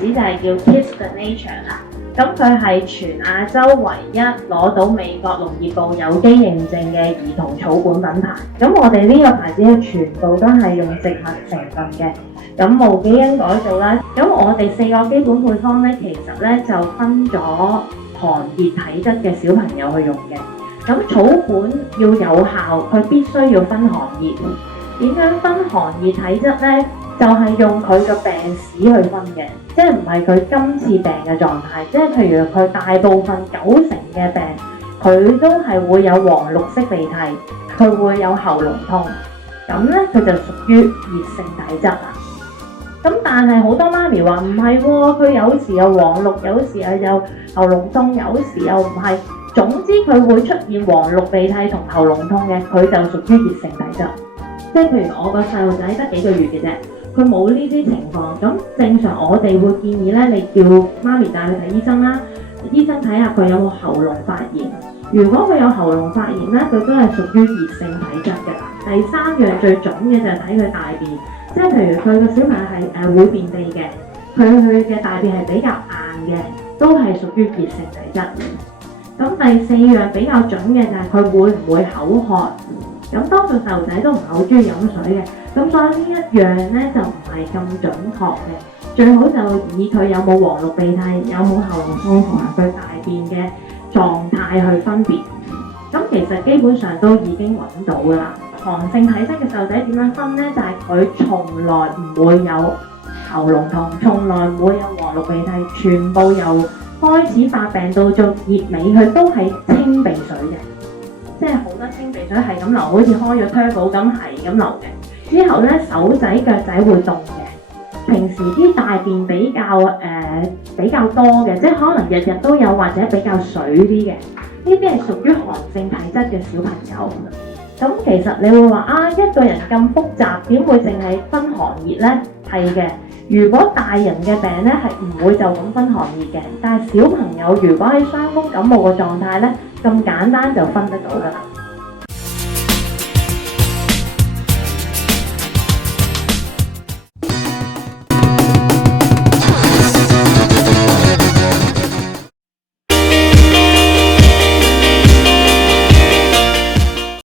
子就係叫 Kids the Nature 啦。咁佢係全亞洲唯一攞到美國農業部有機認證嘅兒童草本品牌。咁我哋呢個牌子咧全部都係用植物成分嘅，咁無基因改造啦。咁我哋4個基本配方咧，其實咧就分咗寒熱體質嘅小朋友去用嘅。咁草本要有效，佢必須要分寒熱。點樣分寒熱體質呢？就係用佢嘅病史去分嘅，即係唔係佢今次病嘅狀態。即係譬如佢大部分90%嘅病，佢都係會有黃綠色鼻涕，佢會有喉嚨痛，咁呢，佢就屬於熱性體質啦。咁但係好多媽咪話唔係喎，佢有時有黃綠，有時又有喉嚨痛，有時又唔係。總之佢會出現黃綠鼻涕同喉嚨痛嘅，佢就屬於熱性體質。即係譬如我個細路仔得幾個月嘅啫，佢冇呢啲情況，咁正常我哋會建議咧，你叫媽咪帶佢睇醫生啦，醫生睇下佢有冇喉嚨發炎。如果佢有喉嚨發炎咧，佢都係屬於熱性體質嘅啦。第3樣最準嘅就係睇佢大便，即係譬如佢個小朋友係會便秘嘅，佢嘅大便係比較硬嘅，都係屬於熱性體質。咁第4樣比較準嘅就係佢會唔會口渴。咁多數細路仔都唔係好中意飲水嘅，咁所以呢一樣咧就唔係咁準確嘅。最好就以佢有冇黃綠鼻涕、有冇喉嚨痛同埋佢大便嘅狀態去分別。咁其實基本上都已經揾到㗎啦。寒性體質嘅細路仔點樣分咧？就係佢從來唔會有喉嚨痛，從來唔會有黃綠鼻涕，全部由開始發病到做結尾，佢都係清鼻水嘅。即係好多清鼻水係咁流，好似開咗 turbo 咁係咁流嘅。之後咧手仔腳仔會凍嘅。平時啲大便比較多嘅，即係可能日日都有或者比較水啲嘅。呢啲係屬於寒性體質嘅小朋友。咁其實你會話啊，一個人咁複雜，點會淨係分寒熱呢？係嘅。如果大人嘅病咧係唔會就咁分寒熱嘅，但係小朋友如果喺傷風感冒嘅狀態咧，咁簡單就分得到㗎啦。